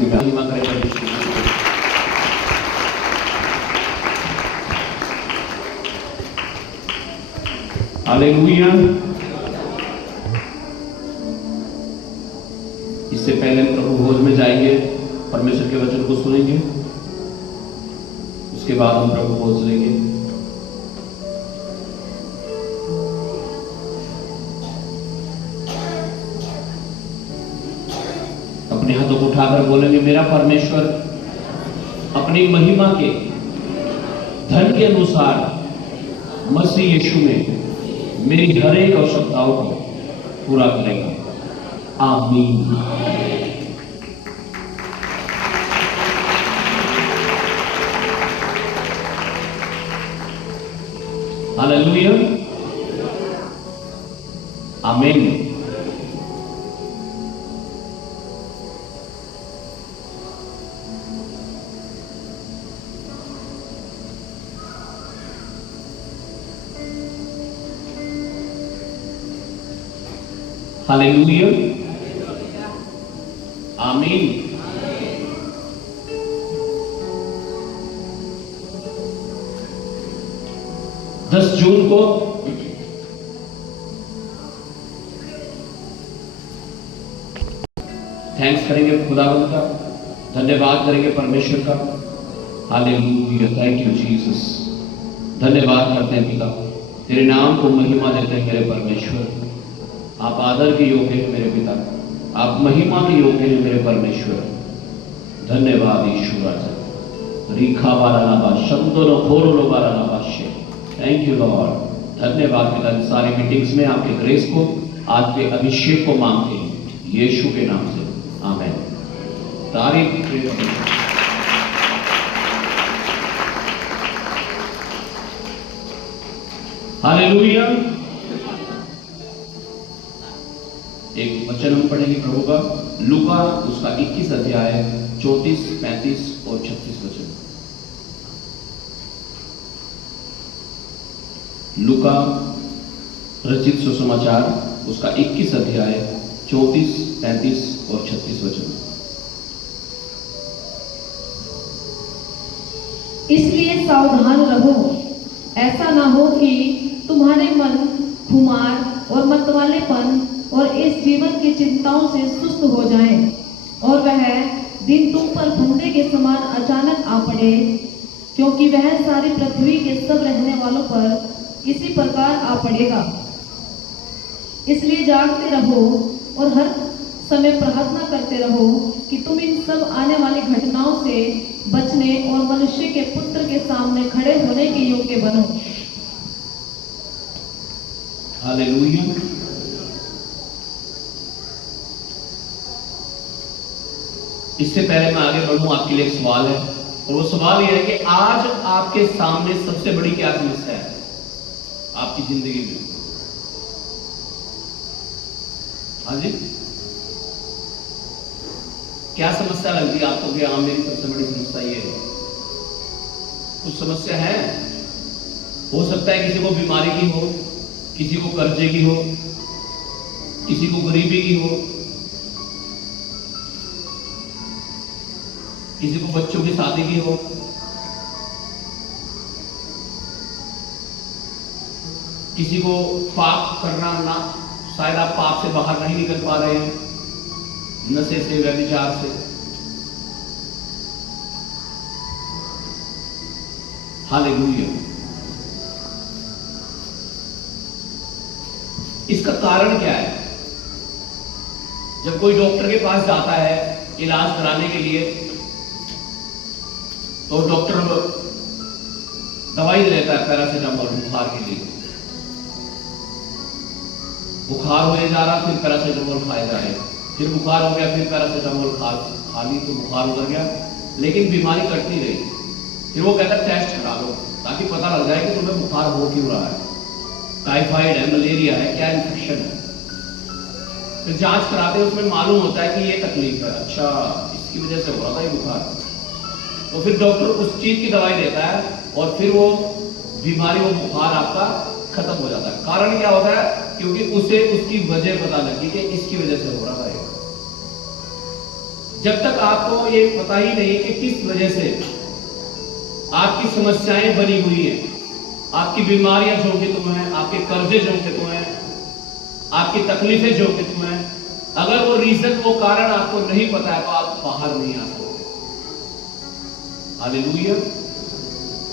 स्थिति में महिमा करें परमेश्वर की। हालेलुया। इससे पहले हम प्रभु भोज में जाएंगे, परमेश्वर के वचन को सुनेंगे, उसके बाद हम प्रभु भोज लेंगे। अपने हाथों को उठाकर बोलेंगे, मेरा परमेश्वर अपनी महिमा के धन के अनुसार मसीह यीशु में मेरी हर एक आवश्यकताओं को पूरा करेगा। आमीन। हालेलुया। आमीन। हालेलुया। आमीन। 10 जून को थैंक्स करेंगे खुदावंद का, धन्यवाद करेंगे परमेश्वर का। हालेलुया। Thank you Jesus. धन्यवाद करते हैं पिता, तेरे नाम को महिमा देते हैं मेरे परमेश्वर। आप आदर के योग्य हैं मेरे पिता, आप महिमा के योग्य हैं मेरे परमेश्वर। धन्यवाद यीशु राजा। रीखा बारानाबा शब्दों खोरो बारानाबाशे। Thank you Lord. धन्यवाद पिता, सारी मीटिंग्स में आपके ग्रेस को, आपके अभिषेक को मांगते हैं यीशु के नाम से। आमीन। तारीफ। हालेलुया। एक वचन हम पढ़ेंगे प्रभु का, लूका उसका 21 अध्याय 34, 35 और 36 वचन। लूका रचित सुसमाचार उसका 21 अध्याय 34, 35 और 36 वचन। इसलिए सावधान रहो, ऐसा ना हो कि तुम्हारे मन खुमार और मतवालेपन और इस जीवन की चिंताओं से सुस्त हो जाएं, और वह दिन तुम पर फंदे के समान अचानक आ पड़े, क्योंकि वह सारी पृथ्वी के सब रहने वालों पर इसी प्रकार आ पड़ेगा। इसलिए जागते रहो और हर समय प्रार्थना करते रहो कि तुम इन सब आने वाली घटनाओं से बचने और मनुष्य के पुत्र के सामने खड़े होने के योग्य बनो। हालेलुया। इससे पहले मैं आगे बढ़ूं, आपके लिए एक सवाल है, और वो सवाल यह है कि आज आपके सामने सबसे बड़ी क्या समस्या है आपकी जिंदगी में? हाँ जी, क्या समस्या लगती है आपको कि हाँ मेरी सबसे बड़ी समस्या ये है? कुछ समस्या है, हो सकता है किसी को बीमारी की हो, किसी को कर्जे की हो, किसी को गरीबी की हो, किसी को बच्चों की शादी की हो, किसी को पाप करना ना, शायद आप पाप से बाहर नहीं निकल पा रहे हैं, नशे से, व्यभिचार से। हालेलुया। इसका कारण क्या है? जब कोई डॉक्टर के पास जाता है इलाज कराने के लिए, तो डॉक्टर दवाई दे देता है पैरासीटामोल बुखार के लिए। बुखार होने जा रहा, फिर पैरासीटामोल खाए जा रहे, फिर बुखार हो गया, फिर पैरासीटामोल खा ली तो बुखार उतर गया, लेकिन बीमारी कटती रही। फिर वो कहता है टेस्ट करा लो ताकि पता लग जाए कि तुम्हें बुखार हो क्यों रहा है, टाइफाइड है, मलेरिया है, क्या इन्फेक्शन है। फिर जांच कराते उसमें मालूम होता है कि ये तकलीफ है, अच्छा इसकी वजह से हो रहा था ये बुखार। तो फिर डॉक्टर उस चीज की दवाई देता है और फिर वो बीमारी, वो बुखार आपका खत्म हो जाता है। कारण क्या होता है? क्योंकि उसे उसकी वजह पता लगी कि इसकी वजह से हो रहा है। जब तक आपको ये पता ही नहीं कि किस वजह से आपकी समस्याएं बनी हुई हैं, आपकी बीमारियां जो कि तुम हैं, आपके कर्जे जो कि तुम हैं, आपकी तकलीफें जो कि तुम हैं, अगर वो रीजन, वो कारण आपको नहीं पता है तो आप बाहर नहीं आ सकते। हालेलुया।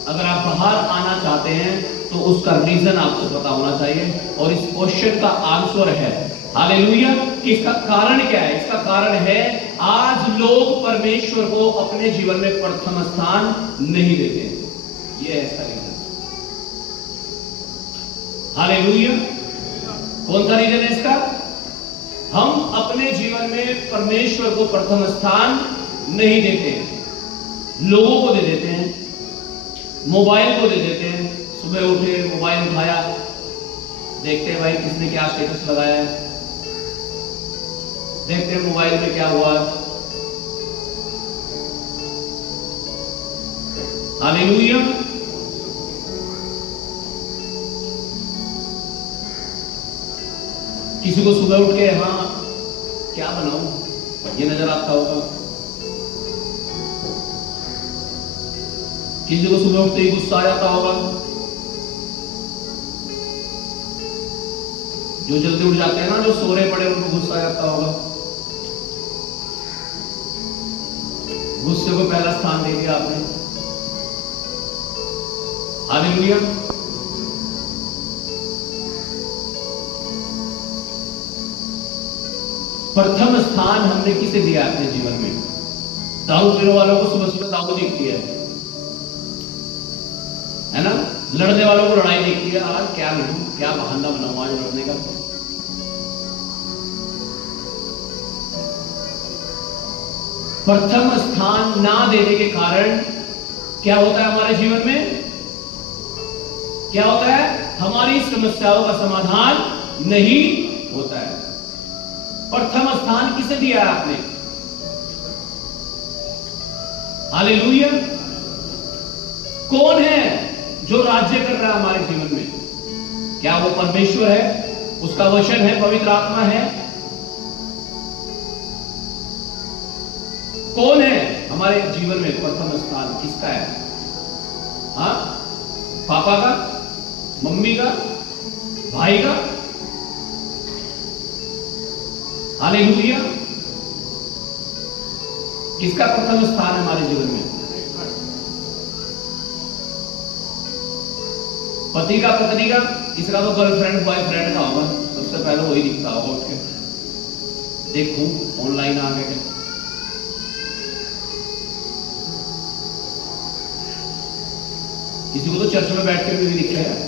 अगर आप बाहर आना चाहते हैं तो उसका रीजन आपको पता होना चाहिए, और इस क्वेश्चन का आंसर है, हालेलुया, कि इसका कारण क्या है। इसका कारण है आज लोग परमेश्वर को अपने जीवन में प्रथम स्थान नहीं देते हैं। ये है इसका रीजन। हालेलुया। कौन सा रीजन है इसका? हम अपने जीवन में परमेश्वर को प्रथम स्थान नहीं देते हैं। लोगों को दे देते हैं, मोबाइल को दे देते हैं। सुबह उठे, मोबाइल उठाया, देखते हैं भाई किसने क्या स्टेटस लगाया है, देखते हैं मोबाइल में क्या हुआ। हालेलुया। किसी को सुबह उठ के हाँ क्या बनाऊं ये नजर आता होगा। किसी को सुबह उठते ही गुस्सा आ जाता होगा। जो जल्दी उठ जाते हैं ना, जो सोरे पड़े उनको गुस्सा आ जाता होगा। गुस्से को पहला स्थान दे दिया आपने। हालेलुया। प्रथम स्थान हमने किसे दिया अपने जीवन में? दारू पीने वालों को सुबह सुबह दारू दिखती है ना? लड़ने वालों को लड़ाई दिखती है। आज क्या लड़ूं, क्या बहाना बनाऊं आज लड़ने का। प्रथम स्थान ना देने के कारण क्या होता है हमारे जीवन में? क्या होता है? हमारी समस्याओं का समाधान नहीं होता है। प्रथम स्थान किसे दिया है आपने? हालेलुया। कौन है जो राज्य कर रहा है हमारे जीवन में? क्या वो परमेश्वर है? उसका वचन है, पवित्र आत्मा है? कौन है हमारे जीवन में? प्रथम स्थान किसका है? हाँ, पापा का, मम्मी का, भाई का? हालेलुया। किसका प्रथम स्थान है हमारे जीवन में? पति का, पत्नी का? किसका तो गर्लफ्रेंड बॉयफ्रेंड का होगा। सबसे पहले वही दिखता होगा उठ के। देखूं ऑनलाइन आ गए। किसी को तो चर्च में बैठ के भी दिखता है।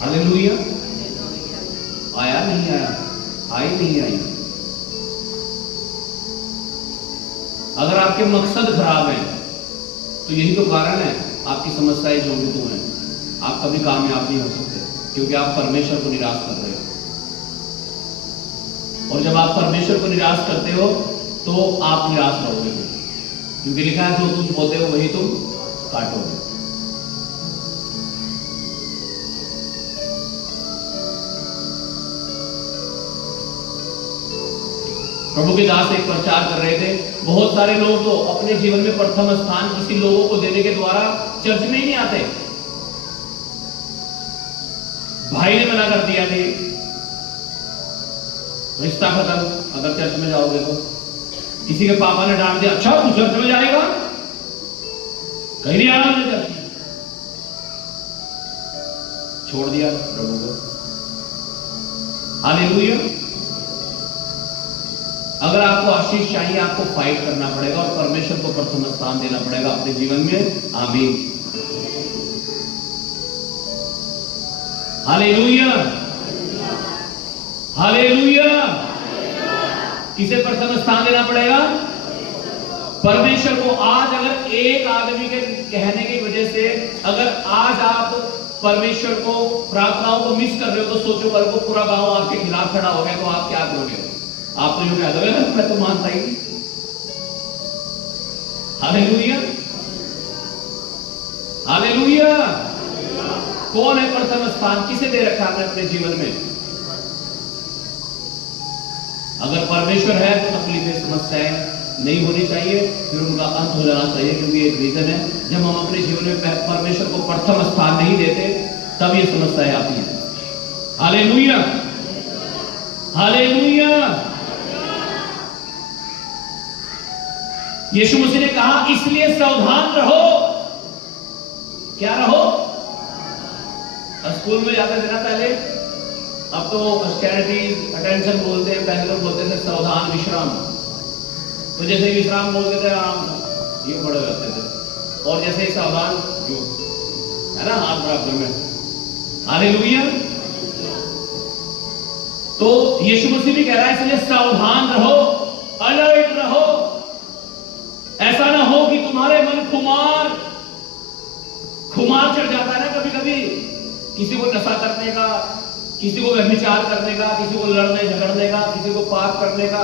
हालेलुया। आया नहीं आया? आई नहीं आई? अगर आपके मकसद खराब है तो यही तो कारण है आपकी समस्याएं जो भी तो हैं। आप कभी कामयाब नहीं हो सकते क्योंकि आप परमेश्वर को निराश कर रहे हो। और जब आप परमेश्वर को निराश करते हो तो आप निराश रहोगे, क्योंकि लिखा है जो तुम बोते हो वही तुम काटोगे। प्रभु के दास एक प्रचार कर रहे थे। बहुत सारे लोग तो अपने जीवन में प्रथम स्थान किसी लोगों को देने के द्वारा चर्च में ही नहीं आते। भाई ने मना कर दिया कि रिश्ता खत्म अगर चर्च में जाओगे तो। किसी के पापा ने डांट दिया, अच्छा तू चर्च में जाएगा? कहीं नहीं आना मुझे चर्च में। छोड़ दिया प्रभु को। हालेलुया। अगर आपको आशीष चाहिए, आपको फाइट करना पड़ेगा और परमेश्वर को प्रथम स्थान देना पड़ेगा अपने जीवन में। आमीन। हालेलुया। हालेलुया। किसे प्रथम स्थान देना पड़ेगा? परमेश्वर को। आज अगर एक आदमी के कहने की वजह से अगर आज आप परमेश्वर को, प्रार्थनाओं को मिस कर रहे हो तो सोचो कल को पूरा गांव आपके खिलाफ खड़ा हो गया तो आप क्या करोगे? आप तो यूं कह दोगे ना मैं तो मानता ही नहीं। हालेलुया। हालेलुया। कौन है प्रथम स्थान? किसे दे रखा आपने अपने जीवन में? अगर परमेश्वर है तो तकलीफें समस्याएं नहीं होनी चाहिए, फिर उनका अंत हो जाना चाहिए, क्योंकि एक रीजन है जब हम अपने जीवन में परमेश्वर को प्रथम स्थान नहीं देते तब ये समस्याएं आती हैं। Hallelujah, hallelujah. यीशु मसीह ने कहा इसलिए सावधान रहो। क्या रहो? स्कूल में जाते थे ना पहले, अब तो स्टैंडर्ड अटेंशन बोलते हैं, पहले लोग बोलते थे सावधान विश्राम। तो जैसे ही विश्राम बोलते थे आराम से ये बड़े रहते थे, और जैसे ही सावधान जो है ना हाथ बराबर में। हालेलुया। तो यीशु मसीह भी कह रहा है इसलिए सावधान रहो, अलर्ट रहो। ऐसा ना हो कि तुम्हारे मन खुमार चढ़ जाता है ना कभी कभी, किसी को नशा करने का, किसी को व्यभिचार करने का, किसी को लड़ने झगड़ने का, किसी को पाप करने का,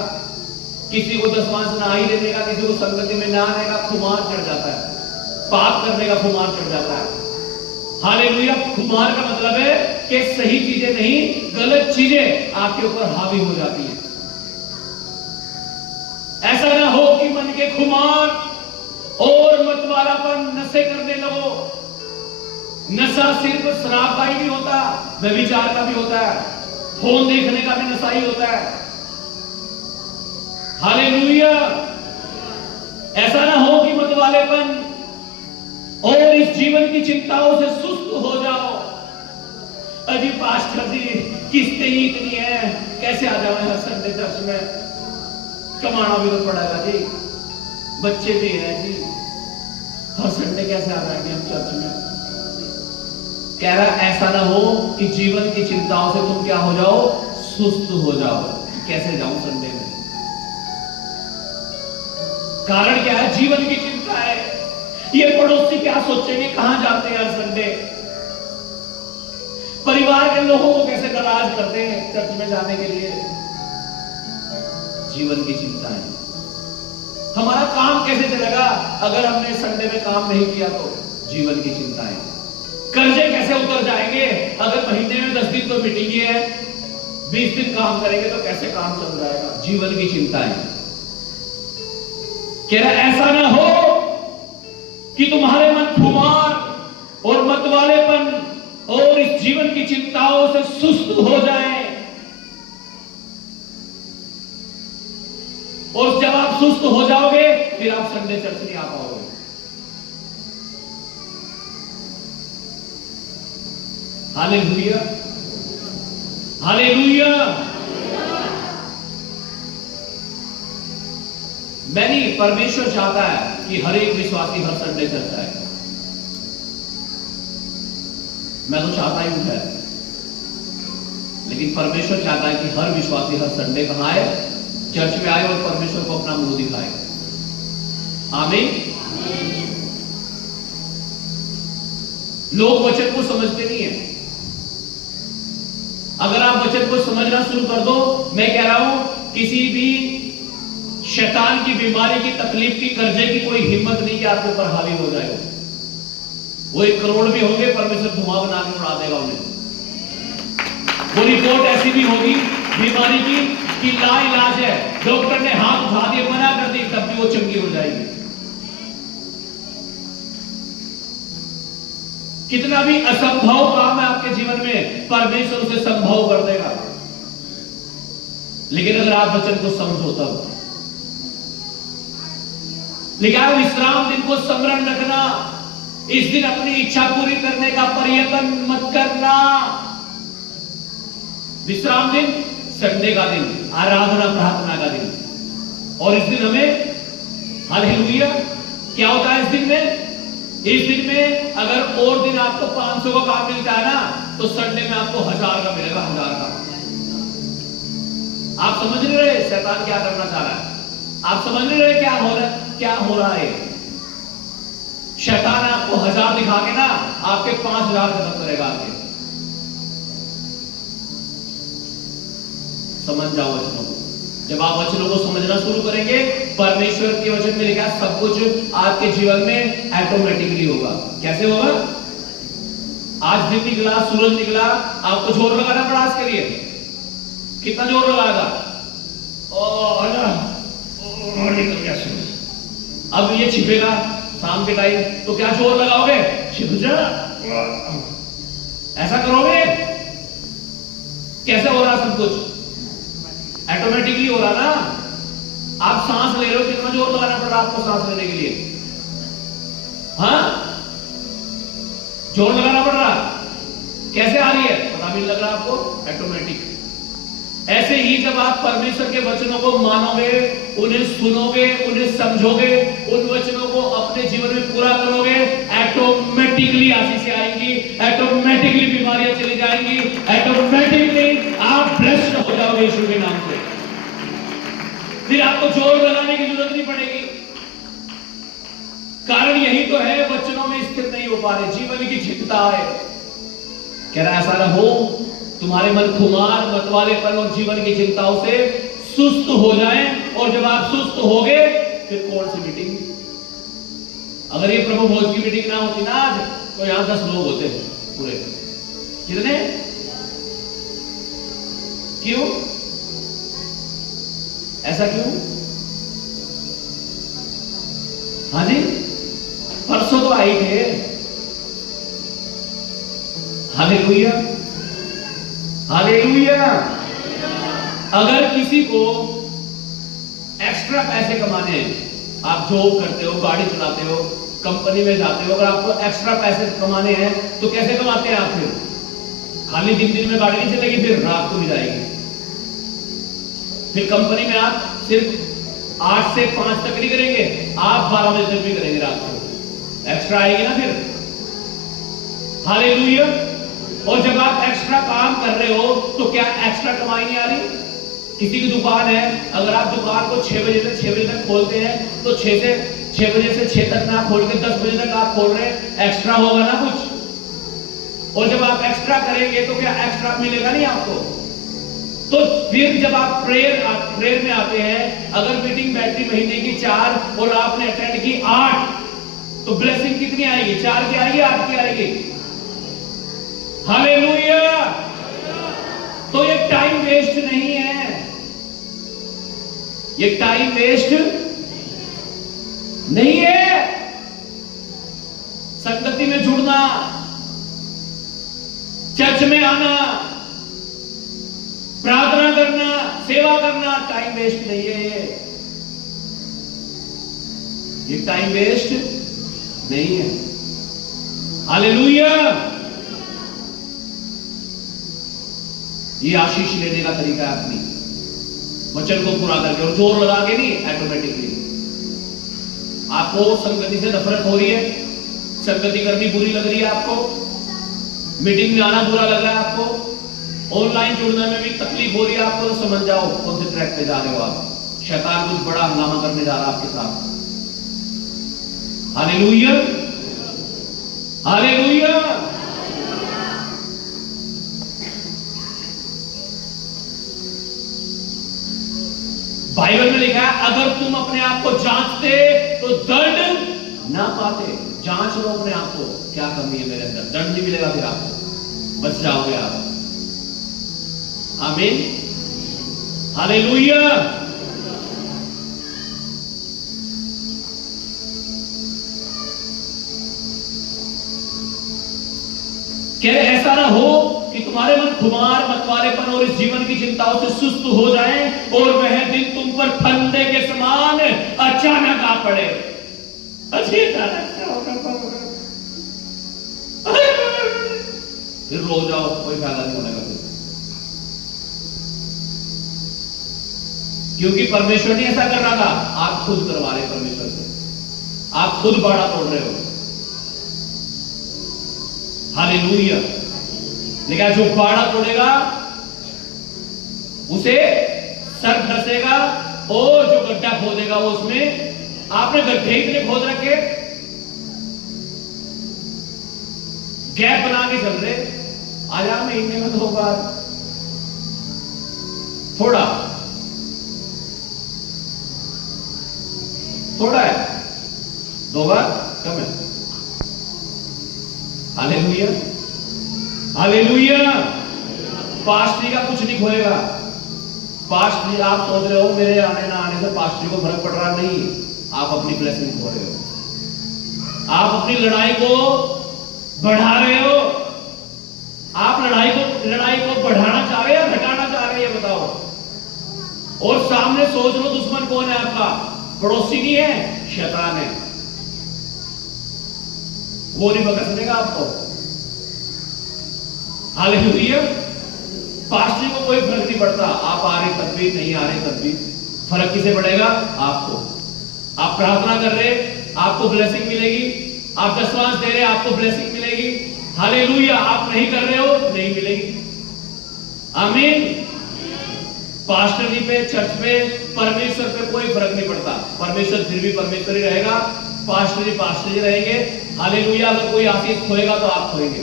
किसी को दसवां से ना ही देने का, किसी को संगति में ना आने का खुमार चढ़ जाता है, पाप करने का खुमार चढ़ जाता है। हालेलुया। खुमार का मतलब है कि सही चीजें नहीं, गलत चीजें आपके ऊपर हावी हो जाती है। ऐसा ना हो कि मन के खुमार और मतवालापन, नशे करने लगो। नशा सिर्फ शराब का ही नहीं होता, व्यभिचार का भी होता है, फोन देखने का भी नशा ही होता है। हालेलुया। ऐसा ना हो कि मतवालेपन और इस जीवन की चिंताओं से सुस्त हो जाओ। अजी पास्टर जी किस्तें ही इतनी है, कैसे आ जाओ हर संडे चर्च में, कमाना भी तो पड़ेगा जी, बच्चे भी हैं जी, हर संडे कैसे आ जाएंगे हम चर्च में। कह रहा ऐसा ना हो कि जीवन की चिंताओं से तुम क्या हो जाओ, सुस्त हो जाओ। कैसे जाऊं संडे में? कारण क्या है? जीवन की चिंता है। ये पड़ोसी क्या सोचेंगे, कहां जाते हैं हर संडे, परिवार के लोगों को कैसे नाराज करते हैं चर्च में जाने के लिए। जीवन की चिंता है। हमारा काम कैसे चलेगा अगर हमने संडे में काम नहीं किया तो? जीवन की चिंता है। कर्जे कैसे उतर जाएंगे अगर महीने में 10 दिन तो मीटिंग है, 20 दिन काम करेंगे तो कैसे काम चल जाएगा? जीवन की चिंता है। कह रहा ऐसा ना हो कि तुम्हारे मन खुमार और मतवालेपन और इस जीवन की चिंताओं से सुस्त हो जाए। और जब आप सुस्त हो जाओगे फिर आप संडे चर्च नहीं आ पाओगे। Hallelujah, hallelujah. मैंने परमेश्वर चाहता है कि हर एक विश्वासी हर संडे चर्च आए। मैं तो चाहता ही हूं, लेकिन परमेश्वर चाहता है कि हर विश्वासी हर संडे कहां आए, चर्च में आए और परमेश्वर को अपना मुंह दिखाए। आमीन। लोग वचन को समझते नहीं है। अगर आप वचन को समझना शुरू कर दो, मैं कह रहा हूं किसी भी शैतान की बीमारी की तकलीफ की कर्जे की कोई हिम्मत नहीं कि आपके ऊपर हावी हो जाए। वो 1 करोड़ भी होंगे, परमेश्वर धुआं बना के उड़ा देगा उन्हें। वो रिपोर्ट ऐसी भी होगी बीमारी की कि लाइलाज है, डॉक्टर ने हाथ उठा दिए, मना कर दी, तब भी वो चंगी हो जाएगी। कितना भी असंभव काम है आपके जीवन में, परमेश्वर उसे संभव कर देगा। लेकिन अगर आप वचन को समझो तब। लेकिन विश्राम दिन को स्मरण रखना, इस दिन अपनी इच्छा पूरी करने का प्रयत्न मत करना। विश्राम दिन संडे का दिन, आराधना प्रार्थना का दिन, और इस दिन हमें हालेलुया क्या होता है इस दिन में? इस दिन में अगर और दिन आपको 500 का काम मिलता है ना, तो संडे में आपको 1000 का मिलेगा, 1000 का। आप समझ नहीं रहे शैतान क्या करना चाह रहा है? आप समझ नहीं रहे क्या हो रहा है? क्या हो रहा है? शैतान आपको 1000 दिखा के ना आपके 5000 खत्म करेगा। आपके समझ जाओ वचनों को। जब आप वचनों को समझना शुरू करेंगे, परमेश्वर के वचन में लिखा सब कुछ आपके जीवन में ऑटोमेटिकली होगा। कैसे होगा? आज दिन निकला, सूरज निकला, आपको जोर लगाना पड़ा इसके लिए। कितना जोर लगाएगा? निकल गया सूरज। अब ये छिपेगा शाम के टाइम, तो क्या जोर लगाओगे? छिप जा, ऐसा करोगे? कैसे हो रहा सब कुछ? ऑटोमेटिकली हो रहा ना। आप सांस ले रहे हो, कितना जोर लगाना पड़ रहा आपको सांस लेने के लिए? हाँ, जोर लगाना पड़ रहा। कैसे आ रही है पता भी नहीं लग रहा आपको, ऑटोमेटिक। ऐसे ही जब आप परमेश्वर के वचनों को मानोगे, उन्हें सुनोगे, उन्हें समझोगे, उन वचनों को अपने जीवन में पूरा करोगे, ऑटोमेटिकली आशीषें आएंगी, ऑटोमेटिकली बीमारियां चली जाएंगी, ऑटोमेटिकली आप ब्लेस्ड हो जाओगे यीशु के नाम से। फिर आपको जोर लगाने की जरूरत नहीं पड़ेगी। कारण यही तो है, वचनों में स्थिर नहीं हो पा रहे, जीवन की चिंता है। कह रहा ऐसा ना हो तुम्हारे मन खुमार, मतवालेपन और जीवन की चिंताओं से सुस्त हो जाएं। और जब आप सुस्त होगे, फिर कौन सी मीटिंग? अगर ये प्रभु भोज की मीटिंग ना होती ना आज, तो यहां 10 लोग होते पूरे। कितने? क्यों ऐसा क्यों? हाँ जी, परसों तो आई थे। Hallelujah, hallelujah. अगर किसी को एक्स्ट्रा पैसे कमाने हैं, आप जॉब करते हो, गाड़ी चलाते हो, कंपनी में जाते हो, अगर आपको एक्स्ट्रा पैसे कमाने हैं तो कैसे कमाते हैं आप? फिर खाली दिन में गाड़ी नहीं चलेगी, फिर रात को भी जाएगी। फिर कंपनी में आप सिर्फ 8 से 5 तक नहीं करेंगे, आप 12 बजे तक भी करेंगे रात को। एक्स्ट्रा आएगी ना फिर। हालेलुया। और जब आप एक्स्ट्रा काम कर रहे हो तो क्या एक्स्ट्रा कमाई नहीं आ रही? किसी की दुकान है, अगर आप दुकान को 6 बजे से 6 बजे तक खोलते हैं, तो 6 बजे से 6 तक ना खोल के 10 बजे तक आप खोल रहे हैं, एक्स्ट्रा होगा ना कुछ। और जब आप एक्स्ट्रा करेंगे तो क्या एक्स्ट्रा मिलेगा नहीं आपको? तो फिर जब आप प्रेयर में आते हैं, अगर मीटिंग बैठी महीने की 4 और आपने अटेंड की 8, तो ब्लेसिंग कितनी आएगी? 4 की आएगी, 8 की आएगी? हालेलुया। तो ये टाइम वेस्ट नहीं है, ये टाइम वेस्ट नहीं है। संगति में जुड़ना, चर्च में आना, प्रार्थना करना, सेवा करना टाइम वेस्ट नहीं है। ये टाइम वेस्ट नहीं है। हालेलुया। ये आशीष लेने का तरीका है अपनी वचन को पूरा करके, और जोर लगा के नहीं, ऑटोमेटिकली। आपको संगति से नफरत हो रही है, संगति करनी बुरी लग रही है आपको, मीटिंग में आना बुरा लग रहा है आपको, ऑनलाइन जुड़ने में भी तकलीफ हो रही है आपको, तो समझ जाओ कौन से ट्रैक पे जा रहे हो आप। शैतान कुछ बड़ा हंगामा करने जा रहा है आपके साथ। Hallelujah, hallelujah. बाइबल में लिखा है, अगर तुम अपने आप को जांचते तो दंड ना पाते। जांच लो अपने आप को, क्या कमी है मेरे अंदर, दंड नहीं मिलेगा, फिर आपको बच जाओगे आप। आमीन, हालेलुया। क्या ऐसा ना हो कि तुम्हारे मन खुमार, मतवालेपन और इस जीवन की चिंताओं से सुस्त हो जाएं और वह दिन तुम पर फंदे के समान अचानक आ पड़े। अचानक से होगा, फिर रो जाओ, कोई फायदा नहीं होने का फिर। क्योंकि परमेश्वर नहीं ऐसा कर रहा था, आप खुद करवा रहे परमेश्वर से, आप खुद बाड़ा तोड़ रहे हो। हालेलुया। लेकिन जो बाड़ा तोड़ेगा उसे सर धसेगा, और जो गड्ढा खोदेगा वो उसमें, आपने गड्ढे इतने खोद रखे, गैप बना के चल रहे, आजा महीने में 2 बार, थोड़ा थोड़ा है, 2 बार कम है। Hallelujah, hallelujah. पास्टरी का कुछ नहीं खोएगा, पास्ट जी आप सोच रहे हो मेरे आने ना आने से पास्ट जी को फर्क पड़ रहा, नहीं, आप अपनी ब्लेसिंग खो रहे हो, आप अपनी लड़ाई को बढ़ा रहे हो। आप लड़ाई को बढ़ाना चाह रहे हो या घटाना चाह रहे हो, ये बताओ। और सामने सोच लो दुश्मन कौन है आपका, पड़ोसी नहीं है, शैतान है। वो नहीं पकड़ सकेगा आपको। हालेलुया। पास्टर को कोई फर्क नहीं पड़ता, आप आ रहे तब भी, नहीं आ रहे तब भी। फर्क किसे पड़ेगा? आपको। आप प्रार्थना कर रहे, आपको ब्लेसिंग मिलेगी। आप दशवांश दे रहे, आपको ब्लेसिंग मिलेगी। हालेलुया। आप नहीं कर रहे हो, नहीं मिलेगी। आमीन। पास्टर जी पे, चर्च पे, परमेश्वर पे कोई फर्क नहीं पड़ता। परमेश्वर फिर भी परमेश्वर ही रहेगा, पास्टर जी रहेंगे। हालेलुया। अगर कोई आशीष खोएगा तो आप खोएंगे।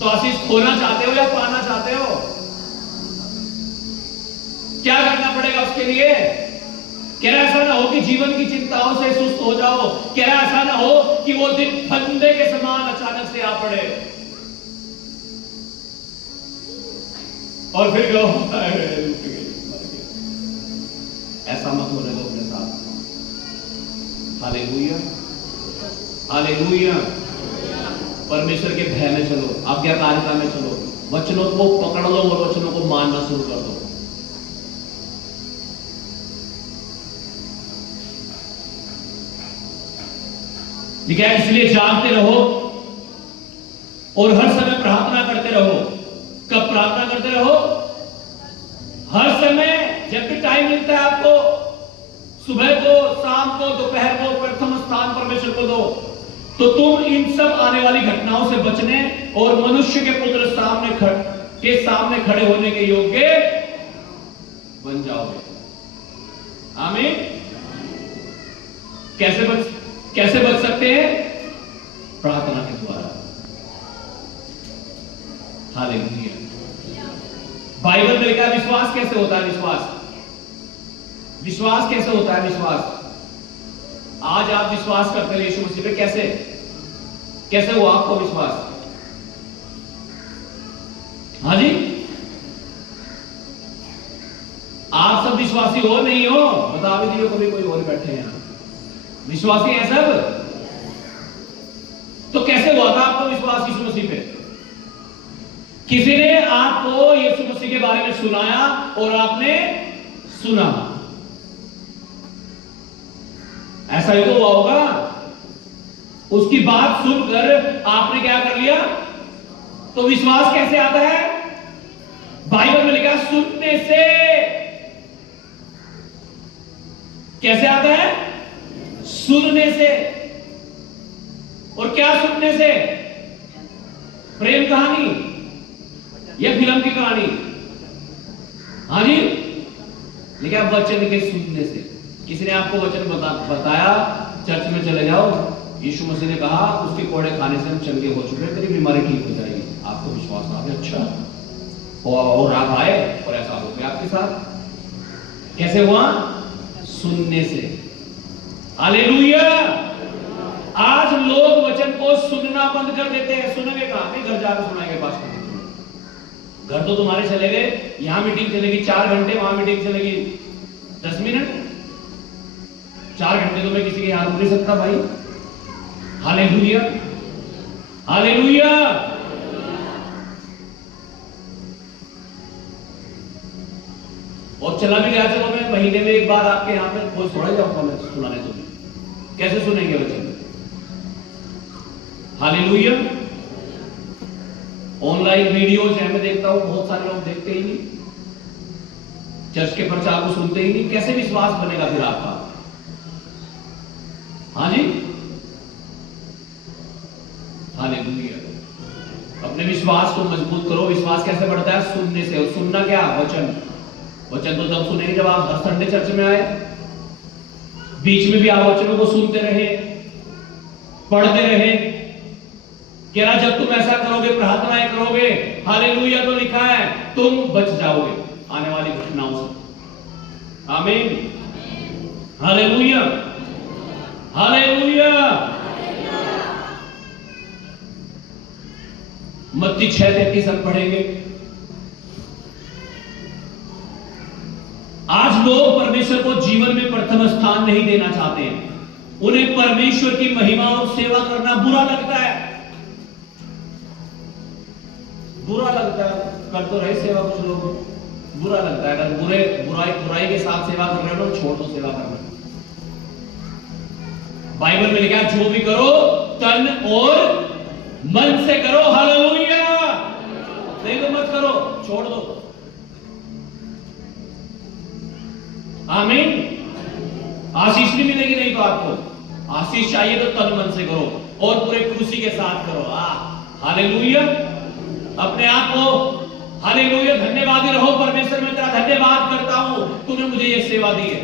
तो आशीष खोना चाहते हो या पाना चाहते हो? क्या करना पड़ेगा उसके लिए? कह रहा ऐसा ना हो कि जीवन की चिंताओं से सुस्त हो जाओ। कह रहा ऐसा ना हो कि वो दिन फंदे के समान अचानक से आ पड़े और फिर ऐसा मत होने दो अपने साथ। हालेलुया। हालेलुया। परमेश्वर के भय में चलो, आज्ञाकारिता में चलो, वचनों को पकड़ लो और वचनों को मानना शुरू कर दो। ठीक है, इसलिए जागते रहो और हर समय प्रार्थना करते रहो। कब प्रार्थना करते रहो? हर समय, जब भी टाइम मिलता है आपको, सुबह को, शाम को, दोपहर को, प्रथम स्थान परमेश्वर को दो। तो तुम इन सब आने वाली घटनाओं से बचने और मनुष्य के पुत्र सामने खड़े होने के योग्य बन जाओगे। आमीन। कैसे बच सकते हैं? प्रार्थना के द्वारा। हालेलुया। बाइबल में लिखा है विश्वास कैसे होता है? विश्वास कैसे होता है? विश्वास आज आप विश्वास करते हैं यीशु मसीह पे, कैसे हुआ आपको विश्वास? हाँ जी, आप सब विश्वासी हो नहीं हो? बता भी दियो, कभी कोई और बैठे हैं विश्वासी हैं सब? तो कैसे हुआ था आपको विश्वास यीशु मसीह पे? किसी ने आपको यीशु मसीह के बारे में सुनाया और आपने सुना, ऐसा ही तो हुआ होगा। उसकी बात सुनकर आपने क्या कर लिया? तो विश्वास कैसे आता है? बाइबल में लिखा सुनने से। कैसे आता है? सुनने से। और क्या सुनने से? प्रेम कहानी या फिल्म की कहानी? हाँ जी, लिखा वचन के सुनने से। किसी ने आपको वचन बताया, चर्च में चले जाओ, यीशु मसीह ने कहा उसके कोड़े खाने से हम चंगे हो चुके हैं, तेरी बीमारी ठीक हो जाएगी। आपको विश्वास आ गया, अच्छा, और आप आए और ऐसा हो गया आपके साथ। कैसे हुआ? सुनने से। हालेलुया। आज लोग वचन को सुनना बंद कर देते हैं। सुनेंगे कहां? नहीं, घर जाकर सुनाएंगे पास्टर। घर तो तुम्हारे चले गए, यहां मीटिंग चलेगी 4 घंटे, वहां मीटिंग चलेगी 10 मिनट। 4 घंटे तो मैं किसी के यहां रुक नहीं सकता भाई। हालेलुया। हालेलुया। और चला भी गया, चलो मैं महीने में एक बार आपके यहां पे कोई छोड़ा जाऊंगा मैं सुनाने, तुम्हें कैसे सुनेंगे वचन? हालेलुया। ऑनलाइन वीडियोज है, मैं देखता हूं बहुत सारे लोग देखते ही नहीं, चर्च के प्रचार को सुनते ही नहीं। कैसे विश्वास बनेगा फिर आपका? हाँ जी। हालेलुया। अपने विश्वास को मजबूत करो। विश्वास कैसे बढ़ता है? सुनने से। और सुनना क्या? वचन। वचन तो तब सुनेंगे जब आप हर संडे चर्च में आए। बीच में भी आप वचनों को सुनते रहे, पढ़ते रहे। कह रहा जब तुम ऐसा करोगे, प्रार्थनाएं करोगे, हालेलुया, तो लिखा है तुम बच जाओगे आने वाली घटनाओं से। आमीन। हालेलुया। हालेलुया। मत्ती 6:33 हम पढ़ेंगे। परमेश्वर को जीवन में प्रथम स्थान नहीं देना चाहते हैं। उन्हें परमेश्वर की महिमा और सेवा करना बुरा लगता है। बुरा लगता है, कर तो रहे सेवा कुछ लोग, बुरा लगता है। अगर बुराई के साथ सेवा कर रहे हो तो छोड़ दो सेवा करना। बाइबल में लिखा है जो भी करो तन और मन से करो। हालेलुया। नहीं तो मत करो, छोड़ दो। आमीन। आशीष नहीं मिलेगी नहीं तो आपको आशीष चाहिए तो तन मन से करो और पूरे खुशी के साथ करो। हालेलुया। अपने आप को हालेलुया धन्यवादी रहो। परमेश्वर मैं तेरा धन्यवाद करता हूं, तूने मुझे ये सेवा दी है।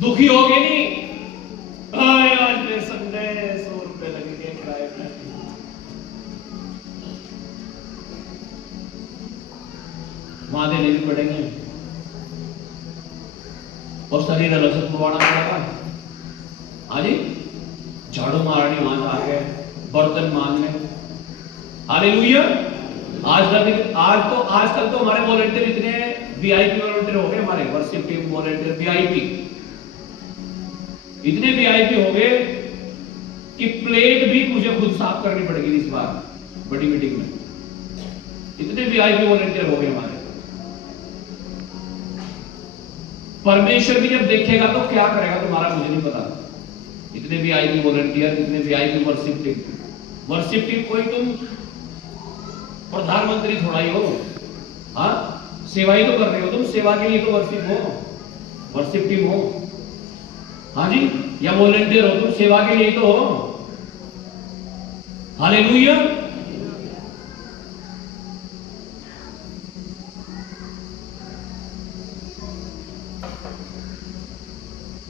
दुखी होगे नहीं, आज मेरे संडे 100 रुपए लगेंगे किराए पे, वहां देने भी पड़ेंगे और शरीर अलग से पुरवाना पड़ेगा। हाँ जी, झाड़ू मारनी वहां जाके, बर्तन मांगने। हालेलुया। आजकल तो हमारे वॉलंटियर इतने वीआईपी वॉलंटियर हो गए, हमारे वर्शिप टीम वॉलंटियर वीआईपी इतने वीआईपी हो गए कि प्लेट भी मुझे खुद साफ करनी पड़ेगी इस बार बड़ी मीटिंग में। इतने वीआईपी वॉलंटियर हो गए हमारे। परमेश्वर भी जब देखेगा तो क्या करेगा तुम्हारा मुझे नहीं पता। इतने वीआईपी वॉलंटियर, इतने वीआईपी वर्शिप टीम कोई तुम प्रधानमंत्री थोड़ा ही हो। हाँ, सेवा ही तो कर रहे हो तुम, सेवा के लिए तो वर्शिप टीम हो। हाँ जी, या वॉलंटियर हो तुम, सेवा के लिए तो हो। हालेलुया।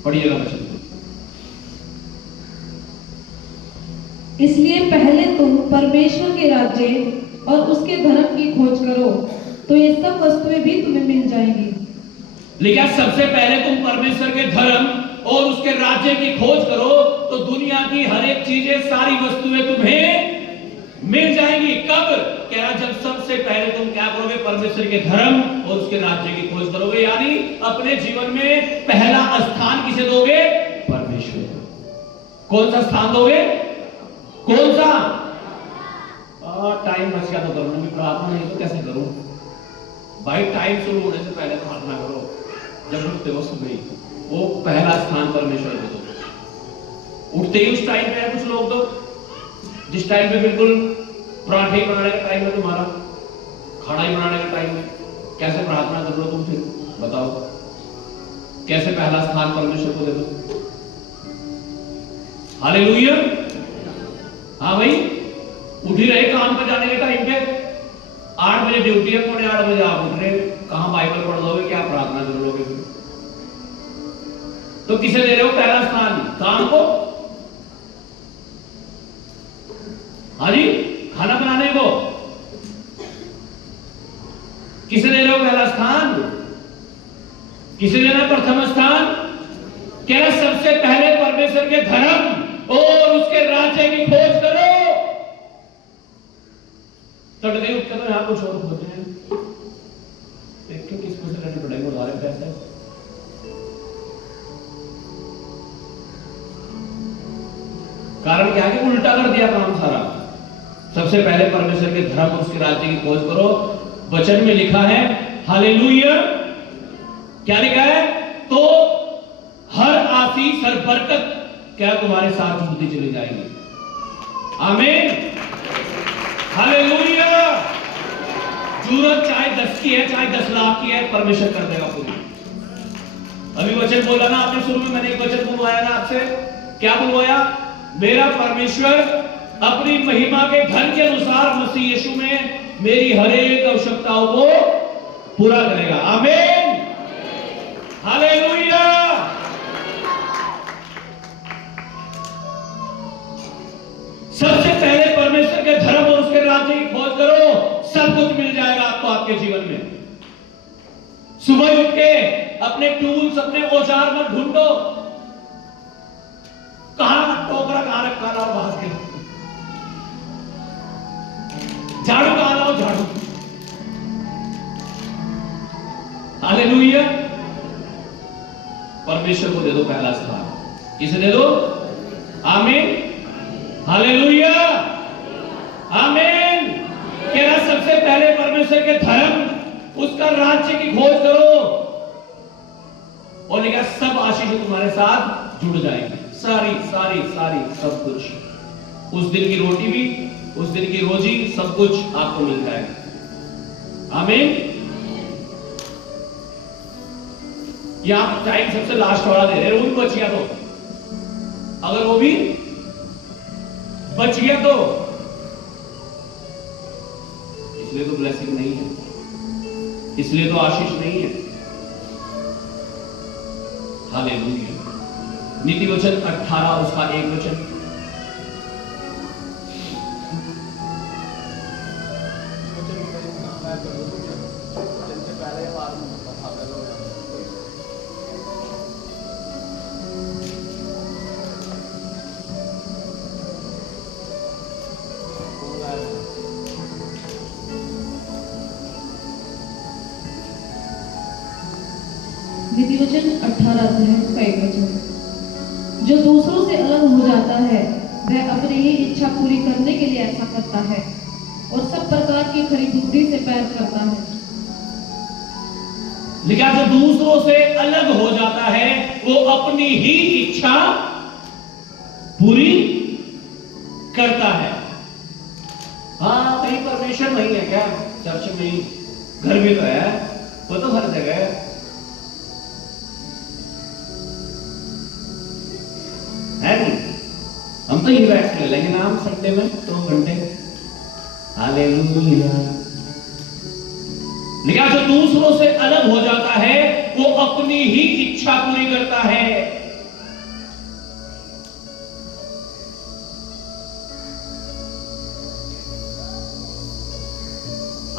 पढ़िएगा वचन। इसलिए पहले तुम परमेश्वर के राज्य और उसके धर्म की खोज करो, तो ये सब वस्तुएं भी तुम्हें मिल जाएंगी। लिखा सबसे पहले तुम परमेश्वर के धर्म और उसके राज्य की खोज करो तो दुनिया की हर एक चीजें, सारी वस्तुएं तुम्हें मिल जाएंगी। कब? कह रहा जब सबसे पहले तुम क्या करोगे? परमेश्वर के धर्म और उसके राज्य की खोज करोगे। यानी अपने जीवन में पहला स्थान किसे दोगे? परमेश्वर। कौन सा स्थान दोगे? कौन सा? टाइम बच गया तो करूँ, मैं प्रार्थना नहीं तो कैसे करूं? भाई टाइम शुरू होने से पहले प्रार्थना करो। जब उठते हो सुबह, वो पहला स्थान परमेश्वर को दो। उठते ही उस टाइम पे है कुछ लोग तो, जिस टाइम पे बिल्कुल पराठे बनाने का टाइम है तुम्हारा, खाना ही बनाने का टाइम है, कैसे प्रार्थना कर लो तुम? फिर बताओ कैसे पहला स्थान परमेश्वर को दे दो? हालेलुया। हाँ भाई, उठ ही रहे काम पर जाने के टाइम पे, 8 बजे ड्यूटी है, 8:15 बजे आप उठ रहे, कहां बाइबल पढ़ लोगे, क्या प्रार्थना कर लोगे? तो किसे दे रहे हो पहला स्थान? काम को? हाँ जी, खाना बनाने को किसे दे रहे हो पहला स्थान? किसे देना प्रथम स्थान? कह रहा सबसे पहले परमेश्वर के धर्म और उसके राज्य की खोज करो। तड़के उठकर तो यहां कुछ और खोज रहे हैं, देखो किसको से लेने पड़ेंगे उधारे पैसे। कारण क्या है कि उल्टा कर दिया काम सारा। सबसे पहले परमेश्वर के धर्म और उसके राज्य की खोज करो। वचन में लिखा है, हालेलुया, क्या लिखा है? तो हर आशीष, हर बरकत क्या तुम्हारे साथ जुड़ती चली जाएगी। आमीन, हालेलुया। जरूरत चाहे 10 की है, चाहे 10 लाख की है, परमेश्वर कर देगा पूरी। अभी वचन बोला ना आपने शुरू में, मैंने एक वचन बुलवाया ना आपसे, क्या बुलवाया? मेरा परमेश्वर अपनी महिमा के धन के अनुसार मसीह यीशु में मेरी हर एक आवश्यकताओं को पूरा करेगा। आमीन, हालेलुया। सबसे पहले परमेश्वर के धर्म और उसके राज्य की खोज करो, सब कुछ मिल जाएगा आपको आपके जीवन में। सुबह उठ के अपने टूल्स, अपने औजार मत ढूंढो, कहां टोकरा कहां रखा लाओ, बाहर के झाड़ू कहां लाओ, झाड़ू। हालेलुया। परमेश्वर को दे दो पहला स्थान। किसे दे दो? आमीन, हालेलुया, आमीन। कहना सबसे पहले परमेश्वर के धर्म, उसका राज्य की खोज करो, और लिखा सब आशीष तुम्हारे साथ जुड़ जाएंगे। सारी सारी सारी सब कुछ, उस दिन की रोटी भी, उस दिन की रोजी, सब कुछ आपको मिल जाएगा। आमीन। यहां टाइम सबसे लास्ट वाला दे रहे, वो भी बच गया तो, अगर वो भी बच गया तो, इसलिए तो ब्लेसिंग नहीं है, इसलिए तो आशीष नहीं है। हालेलुया। नीति वचन 18 उसका 1 वचन। नीति वचन 18 अध्याय उसका 1 वचन। जो दूसरों से अलग हो जाता है वह अपनी ही इच्छा पूरी करने के लिए ऐसा करता है और सब प्रकार की खरी बुद्धि से बैर करता है। लिखा जो दूसरों से अलग हो जाता है वो अपनी ही इच्छा पूरी करता है। हाँ, कहीं परमेश्वर नहीं है क्या? चर्च में ही, घर में तो है, वो तो हर जगह है नहीं। हम तो ये बैठ कर लेंगे नाम संडे में 2 घंटे। हालेलुया। लिखा जो दूसरों से अलग हो जाता है वो अपनी ही इच्छा पूरी करता है।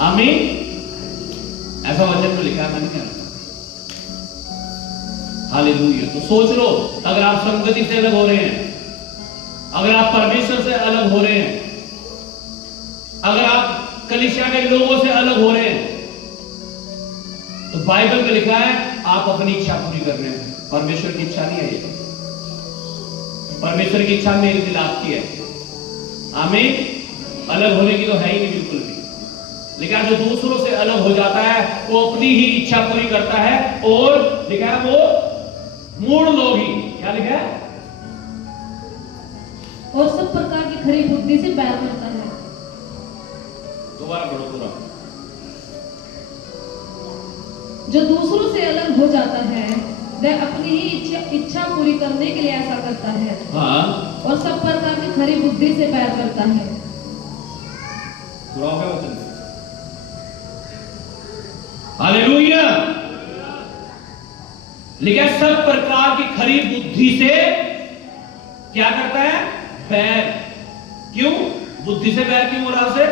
आमीन। ऐसा वचन में लिखा है, मैंने क्या रखा? हालेलुया। तो सोच लो, अगर आप संगति से अलग हो रहे हैं, अगर आप परमेश्वर से अलग हो रहे हैं, अगर आप कलीसिया के लोगों से अलग हो रहे हैं, तो बाइबल में लिखा है आप अपनी इच्छा पूरी कर रहे हैं। परमेश्वर की इच्छा नहीं है ये। परमेश्वर की इच्छा मेरे दिल आपकी है। आमीन। अलग होने की तो है ही नहीं बिल्कुल भी। लिखा जो दूसरों से अलग हो जाता है वो अपनी ही इच्छा पूरी करता है, और लिखा है वो मूढ़ लोग ही, क्या लिखा है? और सब प्रकार की खरी बुद्धि से बैर करता है। दोबारा पढ़ो पूरा। जो दूसरों से अलग हो जाता है वह अपनी ही इच्छा पूरी करने के लिए ऐसा करता है। हाँ। और सब प्रकार की खरी बुद्धि से बैर करता है। पूरा हो गया वचन। हालेलुया। लिखा सब प्रकार की खरी बुद्धि से क्या करता है? बैर। क्यों? बुद्धि से बैर क्यों हो रहा से?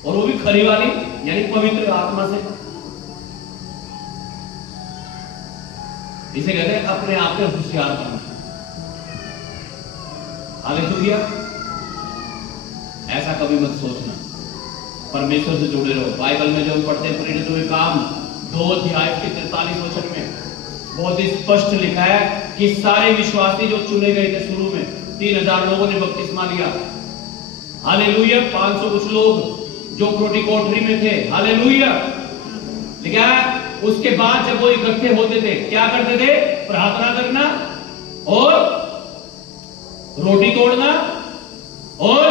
और वो भी खरी वाली, यानी पवित्र आत्मा से। इसे कहते हैं अपने आप में होशियार बनना। हालेलुया। ऐसा कभी मत सोचना। परमेश्वर से जुड़े रहो। बाइबल में जो हम पढ़ते हैं प्रेरित हुए काम 2 अध्याय के 43 वचन में बहुत ही स्पष्ट लिखा है कि सारे विश्वासी जो चुने गए थे शुरू में, 3000 लोगों ने बपतिस्मा लिया। हालेलुया। 500 कुछ लोग जो प्रोटी कोठरी में थे। हालेलुया। लिखा है उसके बाद जब वो इकट्ठे होते थे क्या करते थे? प्रार्थना करना और रोटी तोड़ना और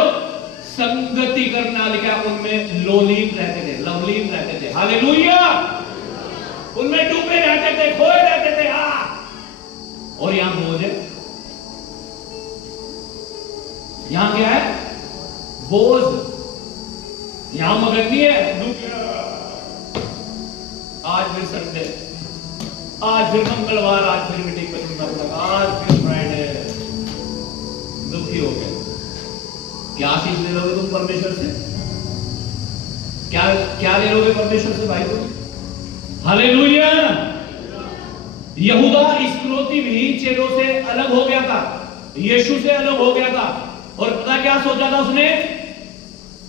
संगति करना। लिखा उनमें लोलीन रहते थे, लवलीन रहते थे। हालेलुया। उनमें डूबे रहते थे, खोए रहते थे। और यहां बोझ है, यहां क्या है? बोझ। यहां मगन नहीं है। आज फिर संडे, आज फिर मंगलवार, आज फिर मीटिंग में सुनना, आज फिर फ्राइडे। दुखी हो गए। क्या आशीष ले लोगे तुम परमेश्वर से? क्या क्या ले लोगे परमेश्वर से भाई तुम? हालेलुया। यहूदा इस्करियोती भी चेलों से अलग हो गया था, यीशु से अलग हो गया था, और पता क्या सोचा था उसने?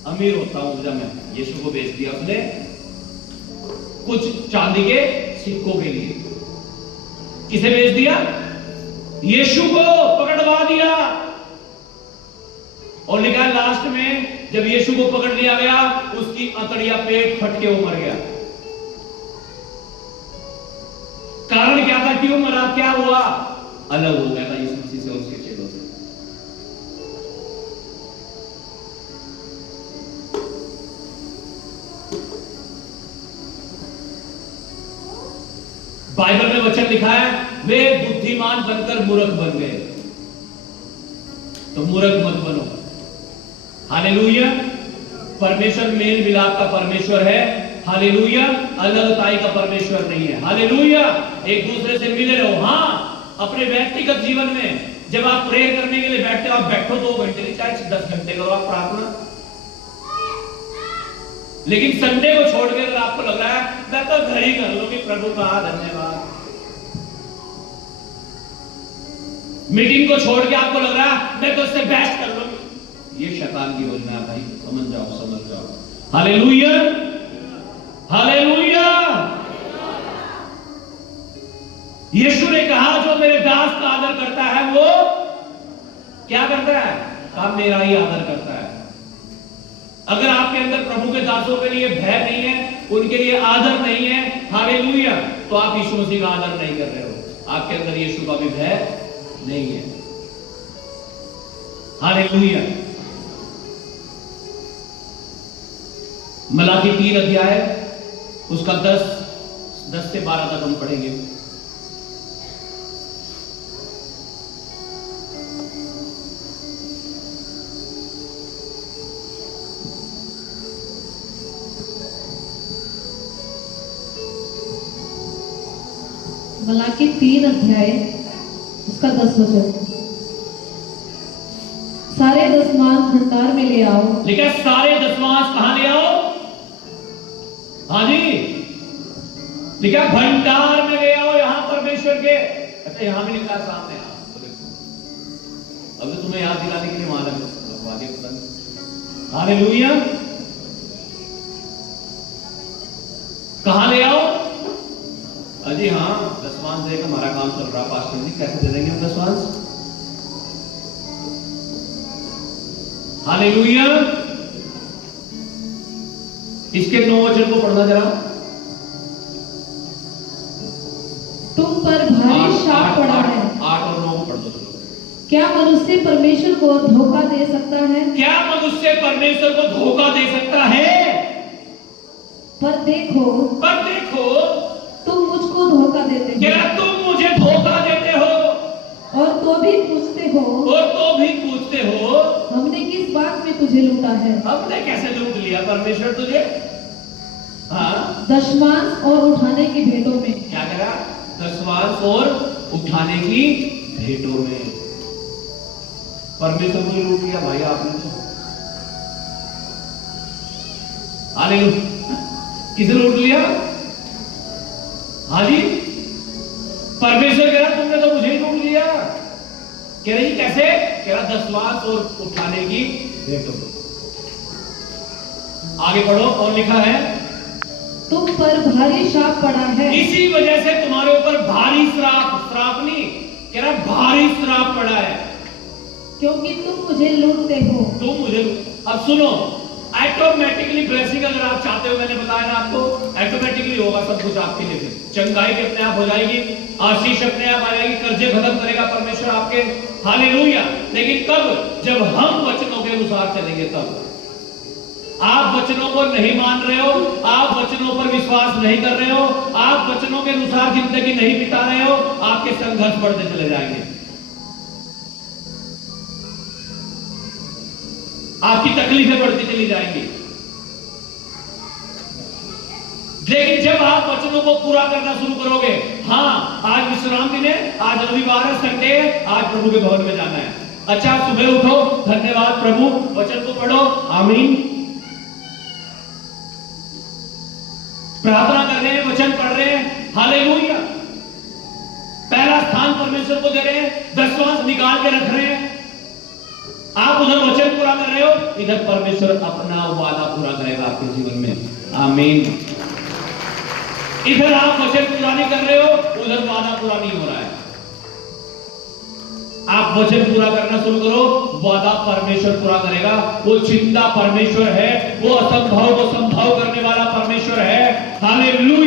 अमीर होता हूं जब मैं यीशु को बेच दिया उसने, कुछ चांदी के सिक्कों के लिए। किसे बेच दिया? यीशु को पकड़वा दिया। और लिखा है लास्ट में जब यीशु को पकड़ लिया गया, उसकी अंतड़िया पेट फट के वो मर गया। कारण क्या था? क्यों मरा? क्या हुआ? अलग हो गया था यीशु मसीह से, उसके चेलों से। बाइबल में वचन लिखा है, वे बुद्धिमान बनकर मूर्ख बन गए। तो मूर्ख मत बनो। हालेलुया। परमेश्वर मेल मिलाप का परमेश्वर है। हालेलुया। अलगताई का परमेश्वर नहीं है। हालेलुया। एक दूसरे से मिले रहो। हाँ, अपने व्यक्तिगत जीवन में जब आप प्रेयर करने के लिए बैठते हो, आप बैठो 2 घंटे नहीं, चाहे 10 घंटे करो आप प्रार्थना। लेकिन संडे को छोड़ के अगर आपको लग रहा है मैं तो घर ही कर लूंगी, प्रभु का धन्यवाद। मीटिंग को छोड़ के आपको लग रहा है मैं तो उससे बेस्ट कर लूंगी, ये शैतान की योजना है भाई। समझ जाओ, समझ जाओ। Hallelujah, hallelujah. यीशु ने कहा जो मेरे दास का आदर करता है वो क्या करता है? काम मेरा ही आदर करता है। अगर आपके अंदर प्रभु के दासों के लिए भय नहीं है, उनके लिए आदर नहीं है, हालेलुया, तो आप यीशु मसीह का आदर नहीं कर रहे हो। आपके अंदर यीशु का भी भय नहीं है। हालेलुया। मलाकी 3 अध्याय उसका 10 से 12 तक हम पढ़ेंगे। मलाकी 3 अध्याय उसका 10 वचन। सारे दशमांश भंडार में ले आओ। लिखा सारे दशमांश कहां ले आओ? हाँ जी, लिखा भंडार में ले आओ। यहां परमेश्वर के, अच्छा यहां भी लिखा सामने। अब तो तुम्हें याद दिलाने के लिए वहां लगवा दिया तुरंत। हालेलुया। कहां ले आओ? अजी हाँ, दशमांश देगा, हमारा काम चल रहा। पास्टर जी कैसे दे देंगे हम दशमांश? हालेलुया। इसके 9 वचन को पढ़ना जरा। तुम पर भारी शाप पड़ा है। 8 और 9 को पढ़ दो। क्या मनुष्य परमेश्वर को धोखा दे सकता है? क्या मनुष्य परमेश्वर को धोखा दे सकता है? पर देखो तुम मुझको धोखा देते हो। क्या तुम मुझे धोखा देते हो? और तो भी पूछते हो हमने किस बात में तुझे लूटा है? हमने कैसे लूट लिया परमेश्वर तुझे? हाँ, दशमांश और उठाने की भेंटों में। क्या करा? दशमांश और उठाने की भेंटों में परमेश्वर को लूट लिया भाई आपने तो। हालेलुया। किसे लूट लिया? हाँ जी, परमेश्वर कह रहा तुमने तो मुझे ही लूट लिया। कह रही कैसे? कह रहा दशमांश और उठाने की भेंटों। आगे पढ़ो और लिखा है तुम पर भारी शाप पड़ा है। इसी वजह से तुम्हारे ऊपर भारी श्राप नहीं, कह रहा भारी श्राप पड़ा है, क्योंकि तुम मुझे लूटते हो। अब सुनो, ऑटोमेटिकली ब्लेसिंग अगर आप चाहते हो, मैंने बताया ना आपको, ऑटोमेटिकली होगा सब कुछ आपके लिए। चंगाई भी अपने आप हो जाएगी, आशीष अपने आप आ जाएगी, कर्जे खत्म करेगा परमेश्वर आपके। हालेलुया। लेकिन कब? जब हम वचनों के अनुसार चलेंगे तब। आप वचनों को नहीं मान रहे हो, आप वचनों पर विश्वास नहीं कर रहे हो, आप वचनों के अनुसार जिंदगी नहीं बिता रहे हो, आपके संघर्ष बढ़ते चले जाएंगे, आपकी तकलीफें बढ़ती चली जाएंगी। लेकिन जब आप वचनों को पूरा करना शुरू करोगे, हाँ आज विश्राम दिन है, आज रविवार है, संडे है, आज प्रभु के भवन में जाना है। अच्छा सुबह उठो, धन्यवाद प्रभु, वचन को पढ़ो, आमीन, प्रार्थना कर रहे हैं, वचन पढ़ रहे हैं, हालेलुया। पहला स्थान परमेश्वर को दे रहे हैं, दशमांश निकाल के रख रहे हैं। आप उधर वचन पूरा कर रहे हो, इधर परमेश्वर अपना वादा पूरा करेगा आपके जीवन में। आमीन। इधर आप वचन पूरा नहीं कर रहे हो, उधर वादा पूरा नहीं हो रहा है। आप वचन पूरा करना शुरू करो, वादा परमेश्वर पूरा करेगा। वो जिंदा परमेश्वर है, वो असंभव को संभव करने वाला परमेश्वर है। हालेलुया।